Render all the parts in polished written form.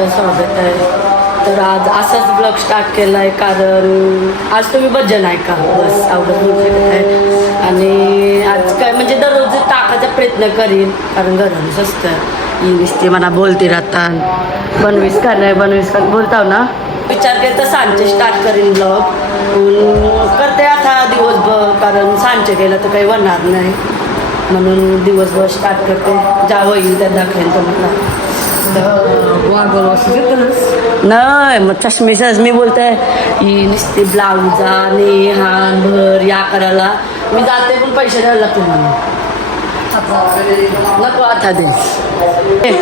तुमचं स्वागत आहे. तर आज असाच ब्लॉग स्टार्ट केला आहे कारण आज तुम्ही भजन ऐका बस आवडत होऊ शकत आहे. आणि आज काय म्हणजे दररोज टाकायचा प्रयत्न करीन कारण घरानेच असतं इंग्लिश ते मला बोलते राहतात बनवीस का नाही बनवीस का बोलताव ना विचार केला तर सांजचे स्टार्ट करीन ब्लॉग करते आता दिवसभर कारण सांजचे केलं तर काही होणार नाही म्हणून दिवसभर स्टार्ट करते जावं येईल त्या दाखवेन तुम्हाला. नाही मग चष्मीसच मी बोलते ही नुसती ब्लाऊज आणि हान भर या करायला मी जाते पण पैसे द्यायला लागते मला नको आता दे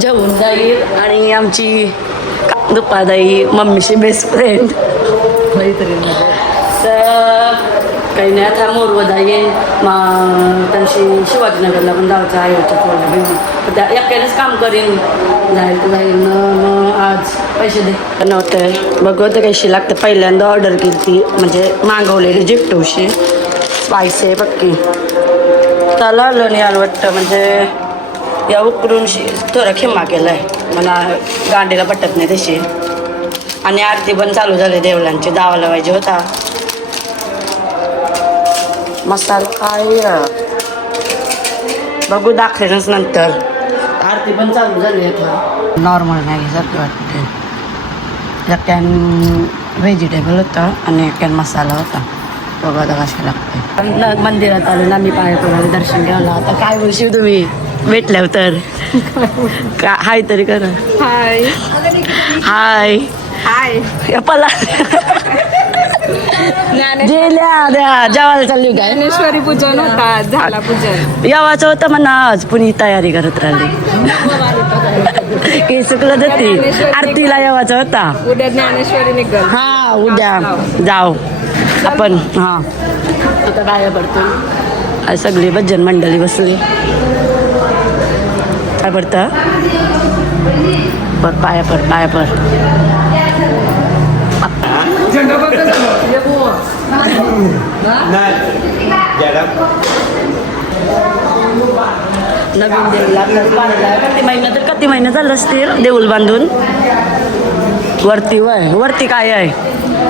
जेवून जाईल. आणि आमची दुपादाई मम्मीची बेस्ट फ्रेंड तर काही नाही आता मोरवदा येईल त्यांची शिवाजीनगरला पण जायचं आयोच्या थोडं घेऊन त्या एकट्यानेच काम करीन जाईल मग आज पैसे दे नव्हतं बघत कशी लागतं. पहिल्यांदा ऑर्डर केली ती म्हणजे मागवलेली जिफ्टूशी स्पायसी आहे पक्की त्याला आलं नाही आलं वाटतं म्हणजे या उकरून थोडा खिम्मा केला आहे मला गांडीला पटत नाही तशी. आणि आरती पण चालू झाली देवलांची दावा लावायची होता मसाला काय बघू दाखवेनच नंतर. आरती पण चालू झाली आता नॉर्मल मॅगीसारखी वाटते. एक कॅन व्हेजिटेबल होतं आणि एक कॅन मसाला होता बघा आता कशा लागते. मंदिरात आलो ना मी पाया पडायला दर्शन घ्यायला आता काय बोलशील तुम्ही भेटल्यावर तर का हाय तरी करा हाय हाय हाय पला जेल्या द्या जेवायला चालली काय ज्ञानेश्वरी पूजन होता झाला पूजन यावाचं होतं म्हणा आज पुणी तयारी करत राहिली हे चुकलं जाते आरतीला यावाचा होता उद्या ज्ञानेश्वरी निघल हा उद्या जाऊ आपण हा आता बाया पडतो आज सगळी भजन मंडळी बसली काय पडतं पर पाया पर नवीन देऊला किती महिना झालं असतील देऊल बांधून वरती काय आहे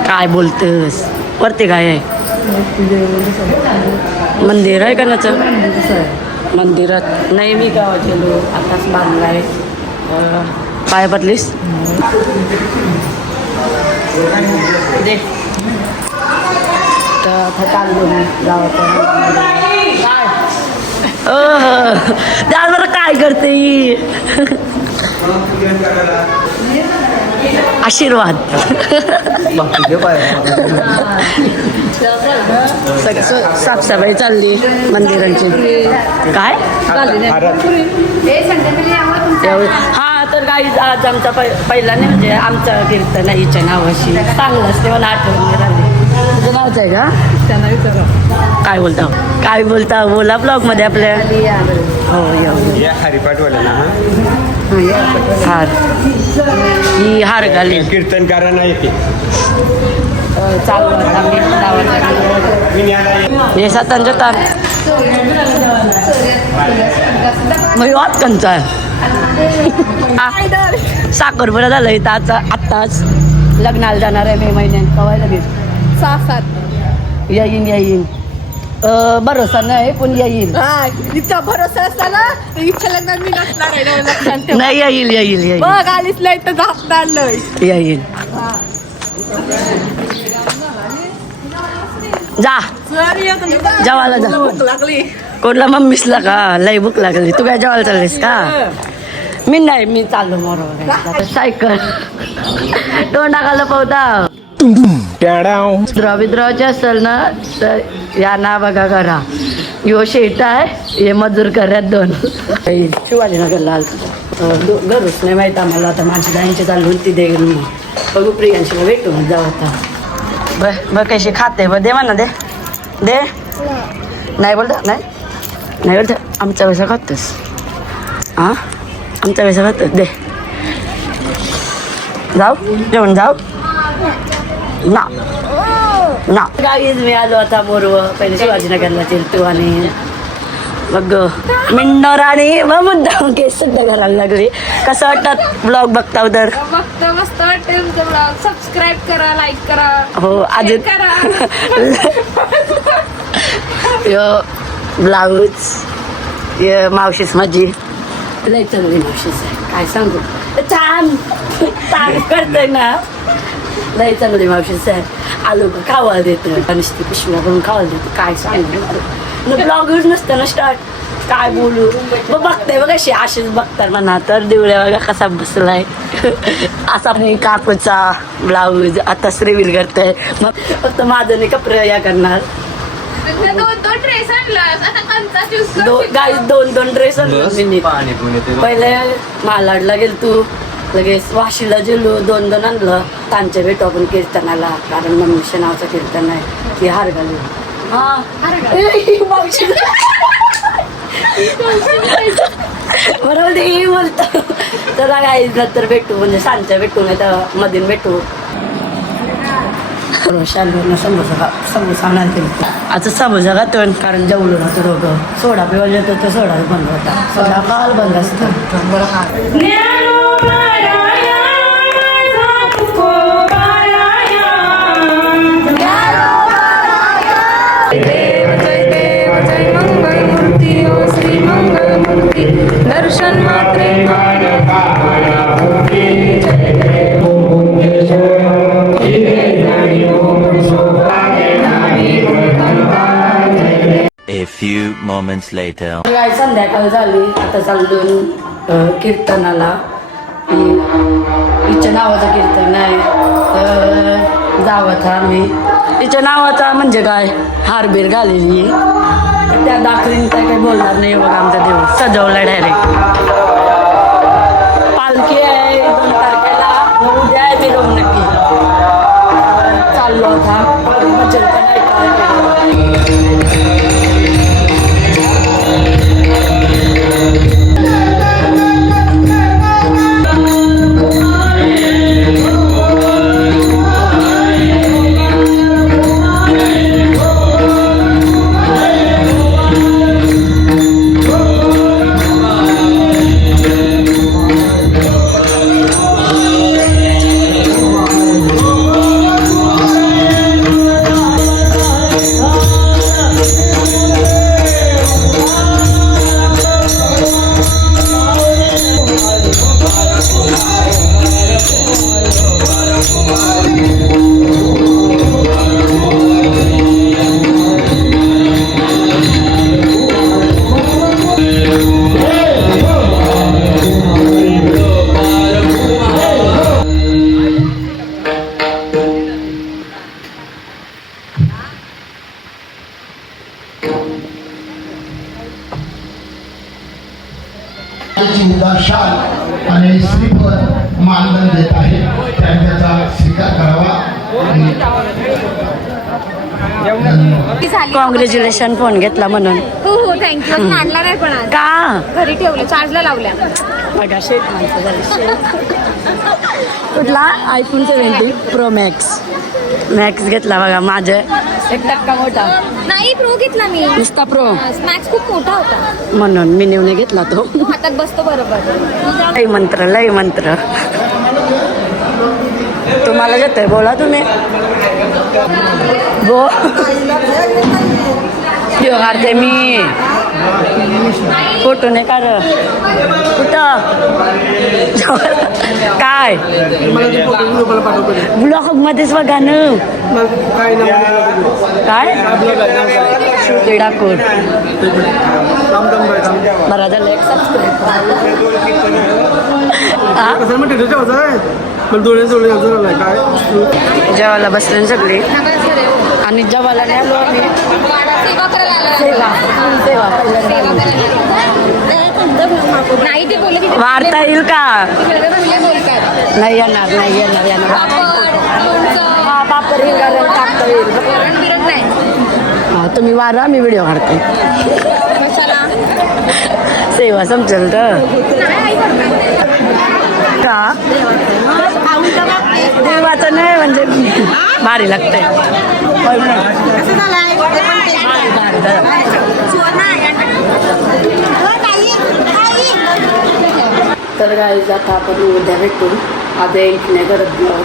काय बोलतस वरती काय आहे मंदिर आहे कणाचं मंदिरात नाही मी गावात गेलो आताच बांधला आहे पाया पडलीस दे तर आता चाललो मी गावात काय बरं काय करते आशीर्वाद साफसफाई चालली मंदिरांची काय हा तर काही आज आमचा पहिला नाही म्हणजे आमचं कीर्तन आईच्या नावाशी चांगलं असते मला आठवण राहिली. तुझं नावच आहे का काय बोलता बोला ब्लॉग मध्ये आपल्या हो हार ही हार घाली कीर्तनकारांना येते चालू हे सातांच्या तार मग वाट कंचा साखरपुडा झालं इथं आत्ताच लग्नाला जाणार आहे मे महिन्यात कवाय लगेच 6-7 येईन भरोसा नाही पण येईल इतका भरोसा असताना इच्छा लग्नात मी नसणार आहे लक्षात ठेव. नाही येईल बघ आलीच नाही तर झापणार येईल जा जेवायला जा भूक लागली कोणला मम्मीसला का लई भूक लागली तू काय जेवायला चाललीस का मी चाललो मोर सायकल तोंडाकाला पावता विद्रावाचे असेल ना तर या ना बघा करा यो शेट आहे हे मजूर करत 2 शिवाजीनगरला आलं घरच नाही माहीत आम्हाला आता माझी दाईंची चालून ती दे बघू प्रियांशीला भेटून जाऊ आता बघ कशी खाते दे म्हणा दे नाही बोलता नाही बोलता आमचा पैसा खातोस हां आमचा पैसा खातोस दे जाऊ जेवण जाऊ ना गाईज मी आलो आता मोरव पहिले शिवाजीनगरला तू आणि बघ मिन्नोर आणि मग मुद्दाम केस सुद्धा घालायला लागली. कसं वाटतात ब्लॉग बघताव तर? बघतो मस्त वाटते तुमचं ब्लॉग. सबस्क्राईब करा, लाईक करा, हो अजून करा. यो ब्लाऊज मावशीच माझी लय चांगली मावशीच आहे, काय सांगू. छान तारीफ करतोय ना, लय चांगली मावशीच आहे. आलू का खावायला देतं, नुसती पिशव्या करून खावायला देतं. काय सांगू ब्लॉगच नसतं ना स्टार्ट, काय बोलू. मग बघताय बघ अशी अशीच बघतात म्हणा तर दिवड्या बघा कसा बसलाय. असा मी काकूचा ब्लाऊज आता रिव्हील करतोय. मग फक्त माझं नाही कपडे या करणार. दोन ड्रेस आणलास, आता कोणता choose करशील? दोन ड्रेस आणले मी. पहिले मालाडला गेल तू, लगेच वाशीला गेलो, दोन आणलं. तांच्या भेटू आपण कीर्तनाला, कारण मम्मीच्या नावचं कीर्तन आहे. ती हार घालू. बरोबर ते बोलतो. तर काही नंतर भेटू, म्हणजे सांच्या भेटू नाही तर मधीन भेटू. समोसा आणायला गेलो. आता समोसा खातो कारण जेवलो ना तर दोघं. सोडा पिवायला येतो तर सोडा बंद होता. सोडा काल बंद असतो. दर्शन मात्रे A few moments later. काय संध्याकाळ झाली, आता चाललो कीर्तनाला. हिच्या नावाचं कीर्तन आहे तर जावं आम्ही. तिच्या नावाचा म्हणजे काय हारबीर घालेली तर त्या दाखलीन काय बोलणार नाही. बघा आमचा देव सजवला डायरेक्ट. पालखी आहे 2 तारखेला, उद्या आहे मिरवणुकी. चाललो होता भजन पण शाल आणि श्रीफळ मानधन देत आहे, त्यांचा स्वीकार करावा. कॉंग्रॅच्युलेशन फोन घेतला म्हणून. हो हो थँक्यू. आणला नाही पण आज का घरी ठेवलं, चार्जला लावल्या. बघा शेट माणसं झाली. कुठला आयफोन 70 प्रो मॅक्स घेतला बघा. माझं 1% मोठा नाही, प्रो घेतला मी. नुसता प्रो स्मॅक्स खूप मोठा होता म्हणून मी नेऊन घेतला तो. हातात बसतो बरोबर. लय मंत्र तुम्हाला घेतोय. बोला तुम्ही. गो काढते मी. फोटो नाही काढ. कुठं काय ब्लॉग मध्येच बघा ना. काय श्रुती डाकोर. बरं झालं एक जेवायला बसले सगळे आणि जेवायला नाही आलो आम्ही. नाही ते बोलले की वार्ता येईल का? बोलतात. नाही येणार हा पापड येईल टाकता येईल. नाही हा तुम्ही वारा मी व्हिडिओ काढते. सेवा समजेल तर का देवाचं नाही म्हणजे भारी लागतंय. तर गाईज आता आपण उद्या भेटू. आता एंट्री नाही करत ब्लॉग,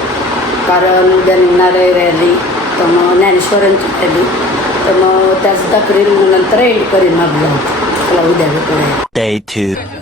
कारण उद्या निघणार आहे रॅली, तर मग ज्ञानेश्वरांची रॅली, तर मग त्याच तक्रार नंतर एंड करीन हा ब्लॉग. चला उद्या भेटूया. Day 2.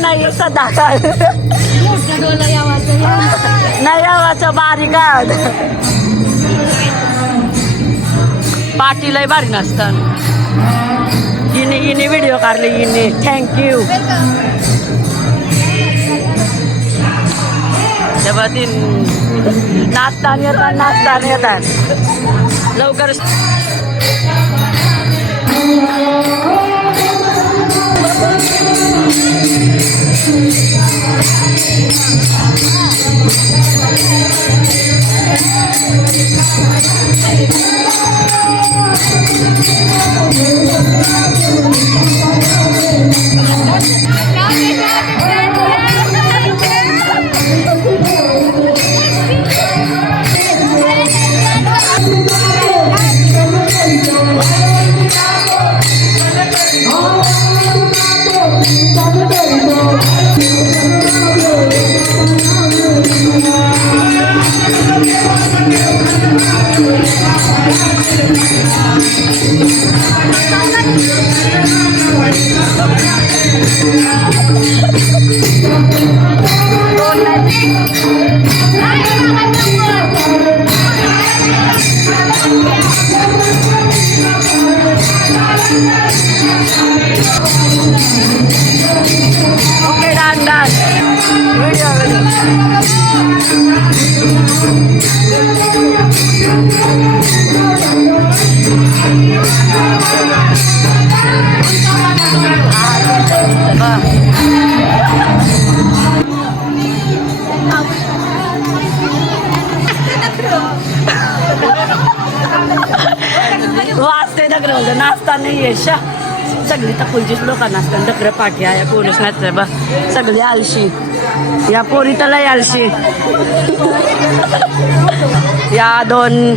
नाही सदाकाळ नाही आवाचं बारीक पार्टी लय बारी नसतं. हिने व्हिडिओ काढले हिने. थँक्यू. तेव्हा ती नाचताना येतात लवकर. Okay, done. वाजते दगड नाचता नाही यशा सगळी तर पुलचीच लोक नाचतात. दगड पाठी आहे पोलीस नाचते बा सगळी आलशी. या पोरी तर लय आलशी. या दोन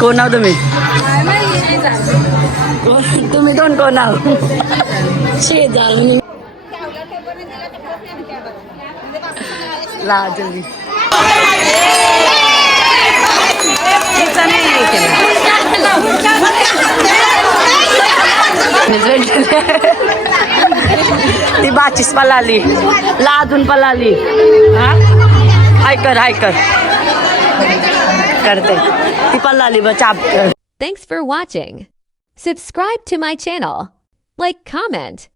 कोण आहो तुम्ही? तुम्ही दोन कोण आहो? शेजार लाजली ती बाचीस पलाली लाजून पलाली. हायकर करते ती पलाली ब चाप. Thanks for watching. Subscribe to my channel. Like, comment,